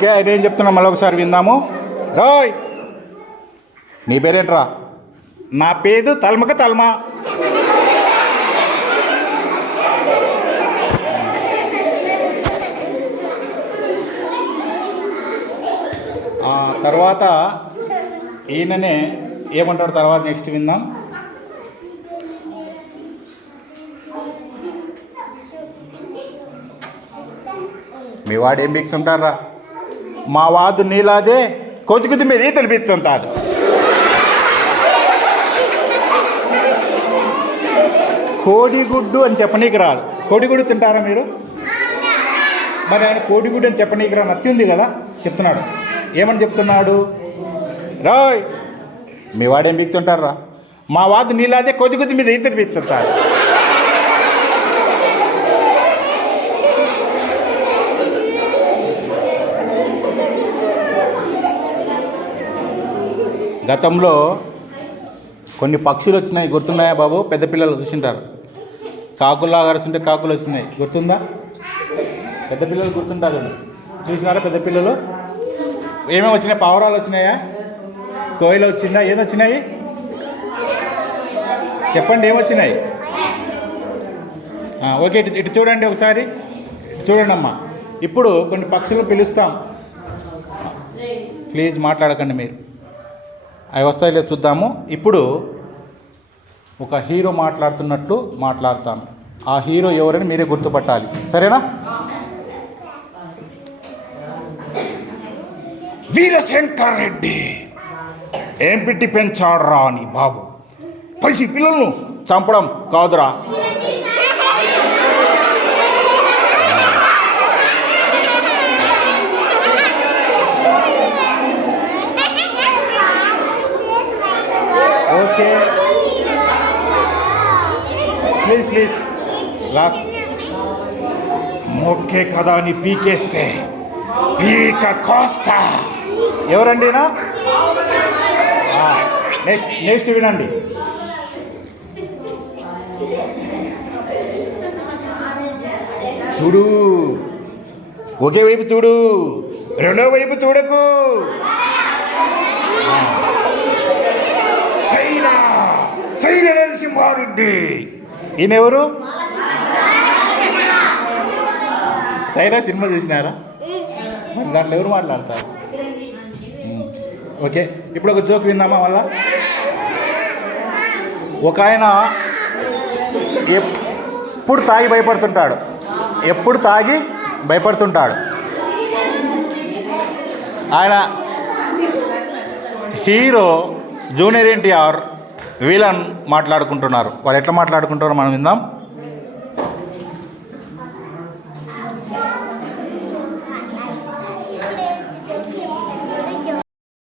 Okay ఆయన ఏం చెప్తున్నా మళ్ళీ ఒకసారి విందాము. రోయ్ నీ పేరేంట్రా? నా పేరు తల్మక తల్మా. తర్వాత ఈయననే ఏమంటాడు తర్వాత నెక్స్ట్ విందాం. మీ వాడు ఏం బిక్తుంటారా? మా వాదు నీలాదే కొద్ది మీద ఈతలు బిక్తుంటారు. కోడిగుడ్డు అని చెప్పనీకి రాదు. కోడిగుడ్డు తింటారా మీరు? మరి ఆయన కోడిగుడ్డు అని చెప్పనీకి రా నత్తి ఉంది కదా చెప్తున్నాడు. ఏమని చెప్తున్నాడు? రాయ్ మీ వాడేం బిక్తుంటారా? మా వాదు నీలాదే కొద్ది మీద ఈతలు బిక్తుంటారు. గతంలో కొన్ని పక్షులు వచ్చినాయి, గుర్తున్నాయా బాబు? పెద్ద పిల్లలు చూసింటారు. కాకుల్లాగా అరుస్తుంటే కాకులు వచ్చినాయి, గుర్తుందా? పెద్ద పిల్లలు గుర్తుంటారు, చూసినారా? పెద్ద పిల్లలు ఏమేమి వచ్చినాయి? పావురాలు వచ్చినాయా? కోయిల వచ్చిందా? ఏదొచ్చినాయి చెప్పండి, ఏమొచ్చినాయి? ఓకే, ఇటు చూడండి ఒకసారి, ఇటు చూడండి అమ్మా. ఇప్పుడు కొన్ని పక్షులు పిలుస్తాం, ప్లీజ్ మాట్లాడకండి మీరు. అవి వస్తాయి లేదు చూద్దాము. ఇప్పుడు ఒక హీరో మాట్లాడుతున్నట్లు మాట్లాడతాను. ఆ హీరో ఎవరని మీరే గుర్తుపట్టాలి, సరేనా? వీరశంకర్ రెడ్డి ఏం పెట్టి పెంచాడురా అని బాబు. పసి పిల్లలను చంపడం కాదురా. Okay please last. మొక్కే కదా అని పీకేస్తే పీక కోస్తా. ఎవరండినా? నెక్స్ట్ వినండి. చూడు, ఒకే వైపు చూడు, రెండో వైపు చూడకు. సైన నరసింహారెడ్డి. ఈయన ఎవరు? సైరా సినిమా చూసినారా? దాంట్లో ఎవరు మాట్లాడతారు? ఓకే, ఇప్పుడు ఒక జోక్ విందామా మళ్ళా. ఒక ఆయన ఎప్పుడు తాగి భయపడుతుంటాడు. ఆయన హీరో, జూనియర్ ఎన్టీఆర్, విలన్ మాట్లాడుకుంటున్నారు. వాళ్ళు ఎట్లా మాట్లాడుకుంటారో మనం విందాం.